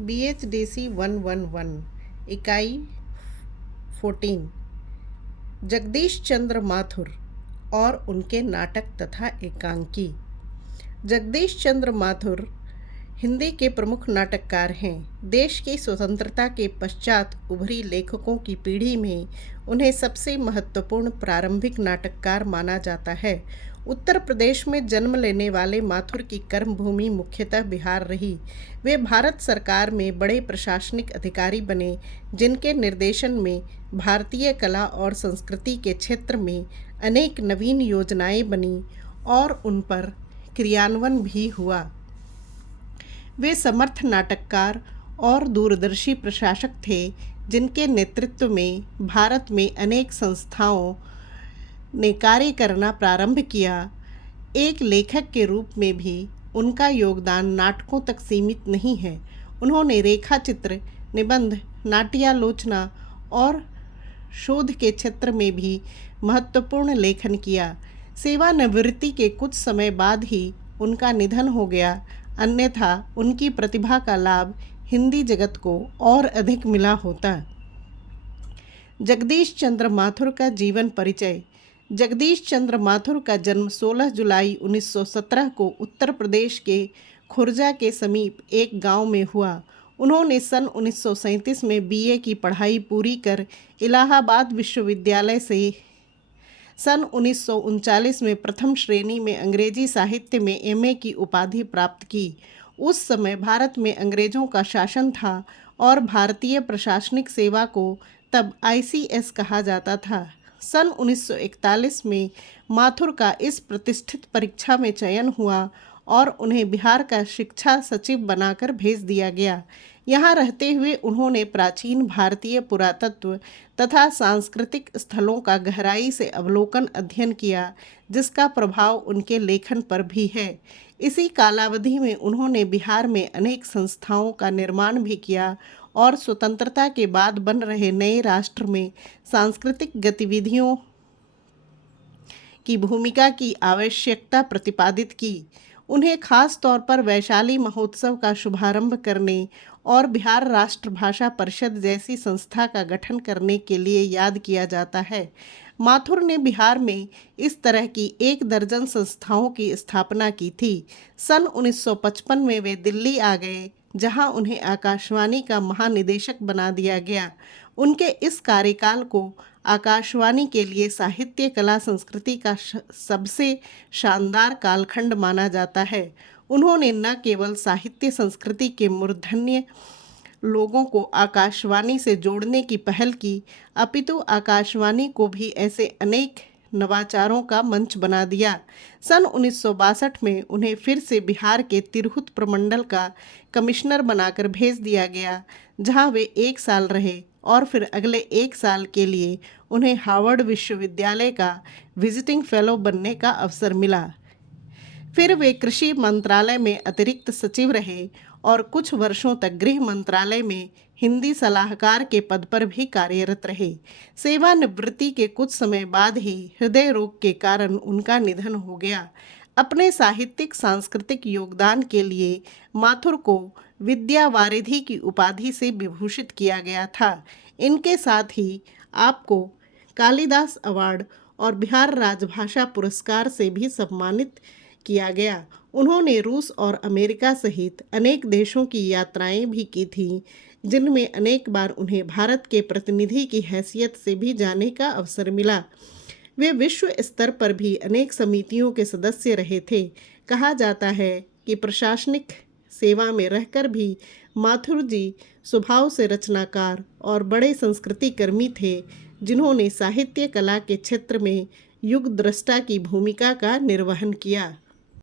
BHDC 111 इकाई 14 जगदीश चंद्र माथुर और उनके नाटक तथा एकांकी। जगदीश चंद्र माथुर हिंदी के प्रमुख नाटककार हैं। देश की स्वतंत्रता के पश्चात उभरी लेखकों की पीढ़ी में उन्हें सबसे महत्वपूर्ण प्रारंभिक नाटककार माना जाता है। उत्तर प्रदेश में जन्म लेने वाले माथुर की कर्मभूमि मुख्यतः बिहार रही। वे भारत सरकार में बड़े प्रशासनिक अधिकारी बने, जिनके निर्देशन में भारतीय कला और संस्कृति के क्षेत्र में अनेक नवीन योजनाएं बनी और उन पर क्रियान्वयन भी हुआ। वे समर्थ नाटककार और दूरदर्शी प्रशासक थे, जिनके नेतृत्व में भारत में अनेक संस्थाओं ने कार्य करना प्रारंभ किया। एक लेखक के रूप में भी उनका योगदान नाटकों तक सीमित नहीं है। उन्होंने रेखाचित्र, निबंध, नाट्यालोचना और शोध के क्षेत्र में भी महत्वपूर्ण लेखन किया। सेवानिवृत्ति के कुछ समय बाद ही उनका निधन हो गया, अन्यथा उनकी प्रतिभा का लाभ हिंदी जगत को और अधिक मिला होता। जगदीश चंद्र माथुर का जीवन परिचय। जगदीश चंद्र माथुर का जन्म 16 जुलाई 1917 को उत्तर प्रदेश के खुर्जा के समीप एक गांव में हुआ। उन्होंने सन 1937 में BA की पढ़ाई पूरी कर इलाहाबाद विश्वविद्यालय से सन 1939 में प्रथम श्रेणी में अंग्रेजी साहित्य में MA की उपाधि प्राप्त की। उस समय भारत में अंग्रेजों का शासन था और भारतीय प्रशासनिक सेवा को तब ICS कहा जाता था। सन 1941 में माथुर का इस प्रतिष्ठित परीक्षा में चयन हुआ और उन्हें बिहार का शिक्षा सचिव बनाकर भेज दिया गया। यहाँ रहते हुए उन्होंने प्राचीन भारतीय पुरातत्व तथा सांस्कृतिक स्थलों का गहराई से अवलोकन अध्ययन किया, जिसका प्रभाव उनके लेखन पर भी है। इसी कालावधि में उन्होंने बिहार में अनेक संस्थाओं का निर्माण भी किया और स्वतंत्रता के बाद बन रहे नए राष्ट्र में सांस्कृतिक गतिविधियों की भूमिका की आवश्यकता प्रतिपादित की। उन्हें खास तौर पर वैशाली महोत्सव का शुभारंभ करने और बिहार राष्ट्र भाषा परिषद जैसी संस्था का गठन करने के लिए याद किया जाता है। माथुर ने बिहार में इस तरह की 1 दर्जन संस्थाओं की स्थापना की थी। सन 1955 में वे दिल्ली आ गए, जहां उन्हें आकाशवाणी का महानिदेशक बना दिया गया। उनके इस कार्यकाल को आकाशवाणी के लिए साहित्य, कला, संस्कृति का सबसे शानदार कालखंड माना जाता है। उन्होंने न केवल साहित्य संस्कृति के मूर्धन्य लोगों को आकाशवाणी से जोड़ने की पहल की, अपितु आकाशवाणी को भी ऐसे अनेक नवाचारों का मंच बना दिया। सन 1962 में उन्हें फिर से बिहार के तिरहुत प्रमंडल का कमिश्नर बनाकर भेज दिया गया, जहां वे 1 साल रहे और फिर अगले 1 साल के लिए उन्हें हार्वर्ड विश्वविद्यालय का विजिटिंग फेलो बनने का अवसर मिला। फिर वे कृषि मंत्रालय में अतिरिक्त सचिव रहे और कुछ वर्षों तक गृह मंत्रालय में हिंदी सलाहकार के पद पर भी कार्यरत रहे। सेवानिवृत्ति के कुछ समय बाद ही हृदय रोग के कारण उनका निधन हो गया। अपने साहित्यिक सांस्कृतिक योगदान के लिए माथुर को विद्या वारिधि की उपाधि से विभूषित किया गया था। इनके साथ ही आपको कालिदास अवार्ड और बिहार राजभाषा पुरस्कार से भी सम्मानित किया गया। उन्होंने रूस और अमेरिका सहित अनेक देशों की यात्राएं भी की थीं, जिनमें अनेक बार उन्हें भारत के प्रतिनिधि की हैसियत से भी जाने का अवसर मिला। वे विश्व स्तर पर भी अनेक समितियों के सदस्य रहे थे। कहा जाता है कि प्रशासनिक सेवा में रहकर भी माथुर जी स्वभाव से रचनाकार और बड़े संस्कृति कर्मी थे, जिन्होंने साहित्य कला के क्षेत्र में युग द्रष्टा की भूमिका का निर्वहन किया।